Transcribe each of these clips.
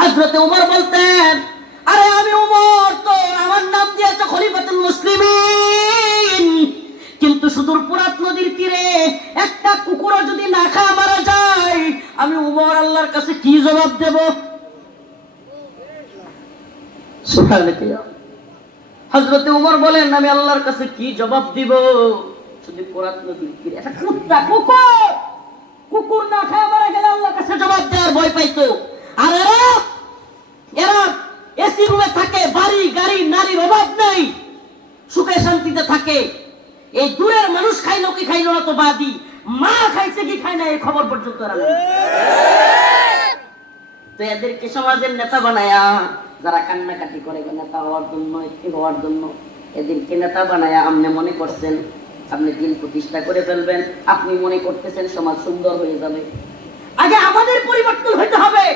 হযরত ওমর বলতেন, আরে আমি ওমর, তো আমার নাম দিয়েছে খলিফাতুল মুসলিমিন, কিন্তু সুদূর ফুরাত নদীর তীরে একটা কুকুরও যদি না খায় মারা যায়, আমি ওমর আল্লাহর কাছে কি জবাব দেব? সুবহানাল্লাহ। হযরত ওমর বলেন, আমি আল্লাহর কাছে কি জবাব দিব? যদি ফুরাত নদীর তীরে একটা কুত্তা কুকুর না খায় মারা গেলে আল্লাহর কাছে জবাব দেওয়ার ভয় পাইতো। আর এরা এসি রুমে থাকে, বাড়ি গাড়ি নারীর অভাব নেই, সুখে শান্তিতে থাকে। এই দূরের মানুষ খাইলো কি খাইলো না তো বাদী, মা খাইছে কি খায় না এই খবর পর্যন্ত এরা নেই। তো এদেরকে সমাজের নেতা বানায়া, যারা কান্নাকাটি করে নেতা হওয়ার জন্য, হওয়ার জন্য, এদেরকে নেতা বানায়া আপনি মনে করছেন আপনি দিন প্রতিষ্ঠা করে ফেলবেন, আপনি মনে করতেছেন সমাজ সুন্দর হয়ে যাবে। আগে আমাদের পরিবর্তন হতে হবে,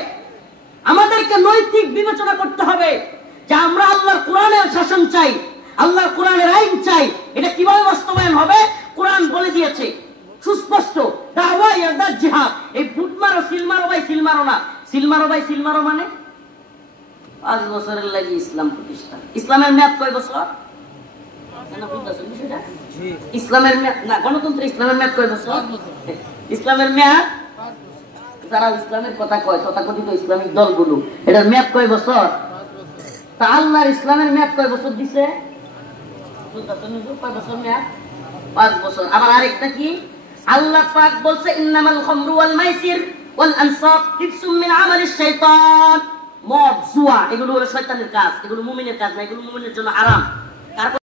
আমাদেরকে নৈতিক বিবেচনা করতে হবে যে আমরা আল্লাহর কোরআনের শাসন চাই, আল্লাহর কোরআনের আইন চাই। এটা কিভাবে বাস্তবায়ন হবে? কোরআন বলে দিয়েছে সুস্পষ্ট, দাওয়া ইয়াদার জিহাদ। এই ফুট মারো সিল মারো ভাই, সিল মারো না, সিল মারো ভাই সিল মারো মানে 5 বছরের লাগি ইসলাম প্রতিষ্ঠা। ইসলামের মেয়াদ কয় বছর? ইসলামের মেয়াদ না, গণতন্ত্র ইসলামের মেয়াদ কয় বছর? ইসলামের মেয়াদ, যারা ইসলামের কথা কয় তথাকথিত ইসলামিক দলগুলো, এটার মেয়াদ কয় বছর? তা আল্লাহর ইসলামের মেয়াদ কয় বছর দিছে? কয় বছর মেয়াদ? 5 বছর। আবার আরেকটা কি, আল্লাহ পাক বলছে ইন্নামাল খামরু ওয়াল মাইসির ওয়াল আনসাব রিজসুম মিন আমালিশ শাইতান। মদ জুয়া এগুলো হলো শয়তানের কাজ, এগুলো মুমিনের কাজ না, এগুলো মুমিনের জন্য হারাম।